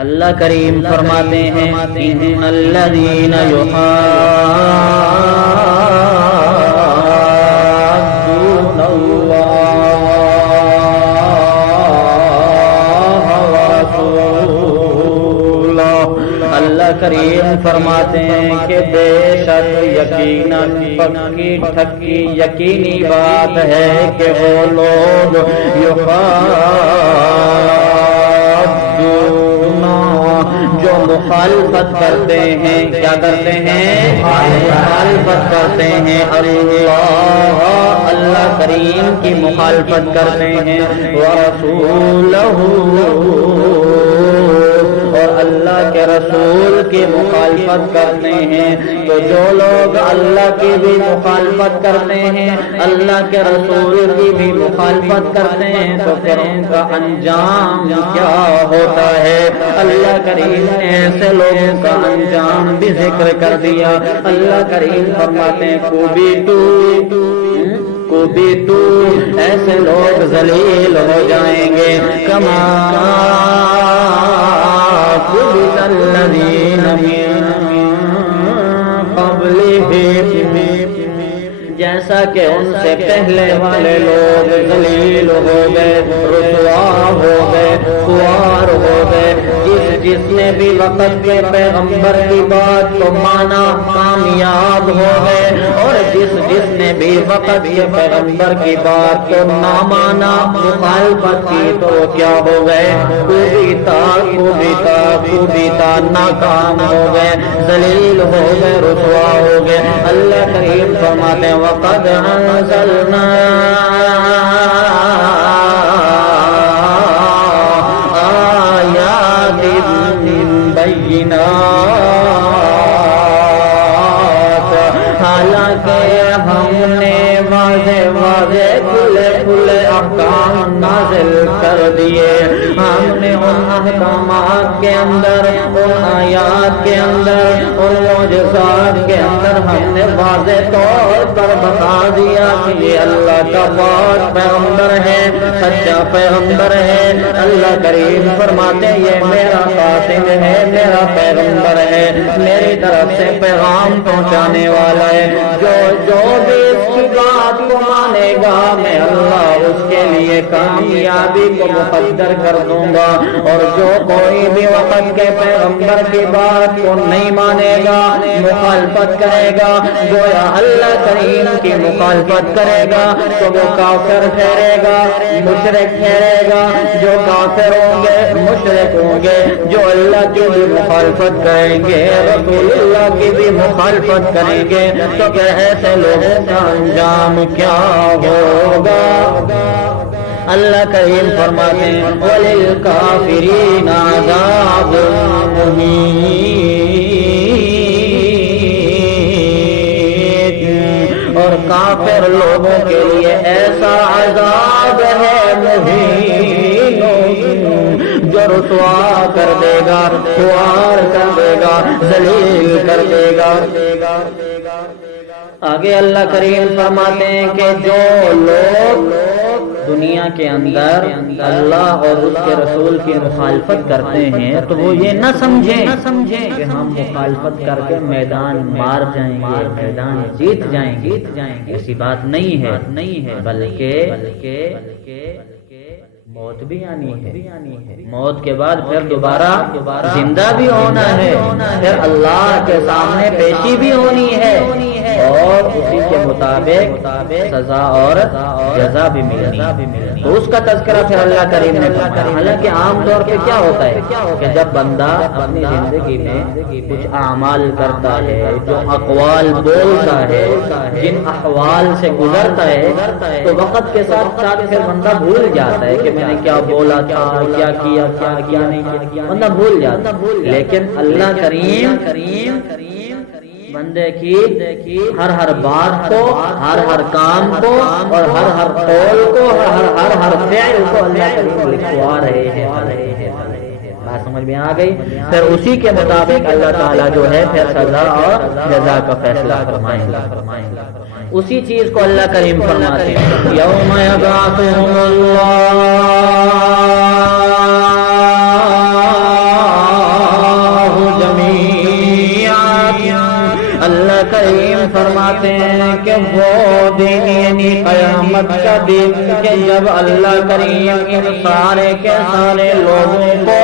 اللہ کریم فرماتے ہیں ان الذین یحادون اللہ ورسولہ، اللہ کریم فرماتے ہیں کہ بے شک یقیناً پکی ٹھکی یقینی بات ہے کہ وہ لوگ جو مخالفت کرتے ہیں، کیا کرتے ہیں؟ مخالفت کرتے ہیں اللہ کریم کی مخالفت کرتے ہیں، ورسولہ، اور اللہ کے رسول کی مخالفت کرتے ہیں۔ تو جو لوگ اللہ کی بھی مخالفت کرتے ہیں، اللہ کے رسول کی بھی مخالفت کرتے ہیں، تو پھر ان کا انجام کیا ہوتا ہے؟ اللہ کریم نے ایسے لوگوں کا انجام بھی ذکر کر دیا۔ اللہ کریم فرماتے ہیں کوبیتو، ایسے لوگ ذلیل ہو جائیں گے، کما كُبِتَ الَّذِينَ مِن قَبْلِهِمْ، جیسا کہ ان سے پہلے والے لوگ ذلیل ہو گئے، رسوا ہو گئے، خوار ہو گئے۔ جس نے بھی وقت کے پیغمبر کی بات کو مانا کامیاب ہو گئے، اور جس نے بھی وقت کے پیغمبر کی بات کو نہ مانا، مخالفت کی، تو کیا ہو گئے؟ کوبیتا ناکام ہو گئے، ذلیل ہو گئے، رسوا ہو گئے۔ اللہ کریم فرماتے ہیں وقد انزلنا آیات بینات، حالانکہ ہم نے واضح کھلے احکام نازل کر دیے، ہم نے ان احکامات کے اندر، ان آیات کے اندر، ان معجزات کے اندر ہم نے واضح طور پر بتا دیا کہ یہ اللہ کا پاک پیغمبر ہے، سچا پیغمبر ہے۔ اللہ کریم فرماتے ہیں یہ میرا قاسم ہے، میرا پیغمبر ہے، میری طرف سے پیغام پہنچانے والا ہے۔ جو بھی اس کی بات کو مانے گا، میں اللہ اس کے لیے کامیابی کو مقدر کر دوں گا، اور جو کوئی بھی وقت کے پیغمبر کی بات کو نہیں مانے گا، مخالفت کرے گا، گویا اللہ کریم کی مخالفت کرے گا، تو وہ کافر ٹھہرے گا، مشرک ٹھہرے گا۔ جو کافر ہوں گے، مشرک ہوں گے، جو اللہ کی بھی مخالفت کریں گے، رسول اللہ کی بھی مخالفت کریں گے، تو پھر ایسے لوگوں کا انجام کیا ہوگا؟ اللہ کریم فرماتے ہیں وَلِلْكَافِرِينَ عَذَابٌ مُّهِينٌ، اور کافر لوگوں کے لیے ایسا عذاب ہے مہین، جو رسوا کر دے گا، خوار کر دے گا، ذلیل کر دے گا۔ آگے اللہ کریم فرماتے ہیں کہ جو لوگ دنیا کے اندر اللہ اور اس کے رسول کی مخالفت کرتے ہیں، تو وہ یہ نہ سمجھیں کہ ہم مخالفت کر کے میدان مار جائیں گے، میدان جیت جائیں گے، ایسی بات نہیں ہے، بلکہ موت بھی آنی ہے، موت کے بعد پھر دوبارہ زندہ بھی ہونا ہے، پھر اللہ کے سامنے پیشی بھی ہونی ہے، اور اسی کے مطابق سزا اور جزا بھی ملنی ہے۔ تو اس کا تذکرہ پھر اللہ کریم نے فرمایا۔ حالانکہ عام طور پہ کیا ہوتا ہے کہ جب بندہ اپنی زندگی میں کچھ اعمال کرتا ہے، جو اقوال بولتا ہے، جن احوال سے گزرتا ہے، تو وقت کے ساتھ ساتھ پھر بندہ بھول جاتا ہے کہ میں نے کیا بولا تھا، کیا کیا تھا، کیا نہیں کیا، بندہ بھول جاتا۔ لیکن اللہ کریم بندے کی ہر بات کو، ہر کام کو، اور ہر قول کو، ہر فعل کو اللہ کریم لکھوا رہے ہیں۔ بات سمجھ میں آ گئی؟ پھر اسی کے مطابق اللہ تعالیٰ جو ہے پھر سزا اور جزا کا فیصلہ فرمائیں گے۔ اسی چیز کو اللہ کریم فرماتے ہیں یوم یبعثہم اللہ فرماتے ہیں کہ وہ دن یعنی قیامت کا دن کہ جب اللہ کریم ان سارے کے سارے لوگوں کو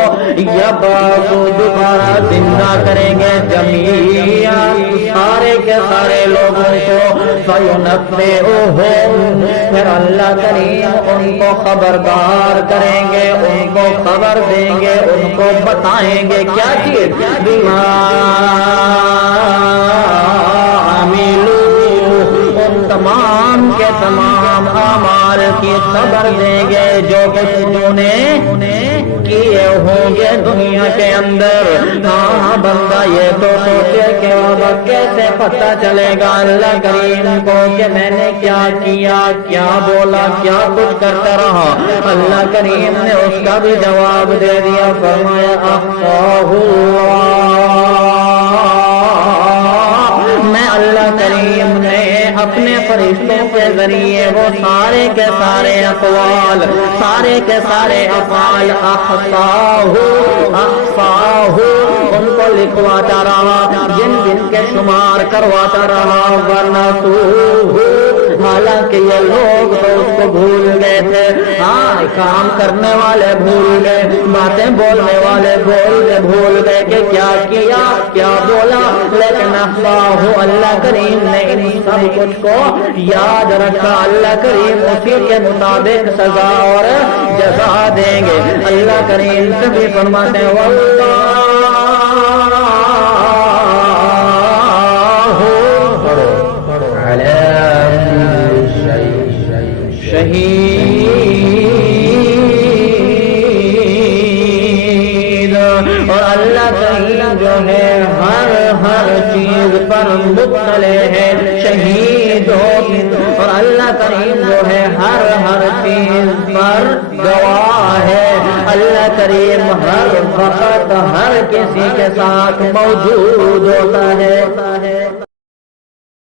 دوبارہ زندہ کریں گے جمیعاً سارے کے سارے لوگوں کو فَيُنَبِّئُهُمْ پھر اللہ کریم ان کو خبردار کریں گے ان کو خبر دیں گے ان کو بتائیں گے کیا چیز بِمَا عَمِلُوا ان تمام کے تمام اعمال کی خبر دیں گے جو کچھ انہوں نے کیے ہوں گے دنیا کے اندر. ہاں بندہ یہ تو سوچے کہ اب کیسے پتہ چلے گا اللہ کریم کو کہ میں نے کیا کیا کیا بولا کیا کچھ کرتا رہا. اللہ کریم نے اس کا بھی جواب دے دیا فرمایا احصاہ میں اللہ کریم نے اپنے فرشتوں کے ذریعے وہ سارے کے سارے اقوال سارے کے سارے افعال احصاہ ان کو لکھواتا رہا جن جن کے شمار کرواتا رہا ونسوہ حالانکہ یہ لوگ تو اس کو بھول گئے تھے. ہاں کام کرنے والے بھول گئے باتیں بولنے والے بھول گئے کہ کیا کیا کیا بولا لیکن احصاہ اللہ کریم نے ان سب کچھ کو یاد رکھا. اللہ کریم اسی کے مطابق سزا اور جزا دیں گے. اللہ کریم کبھی فرماتے ہیں واللہ شہید اور اللہ کریم جو ہے ہر چیز پر مطلع ہے شہید اور اللہ کریم جو ہے ہر چیز پر گواہ ہے. اللہ کریم ہر وقت ہر کسی کے ساتھ موجود ہوتا ہے.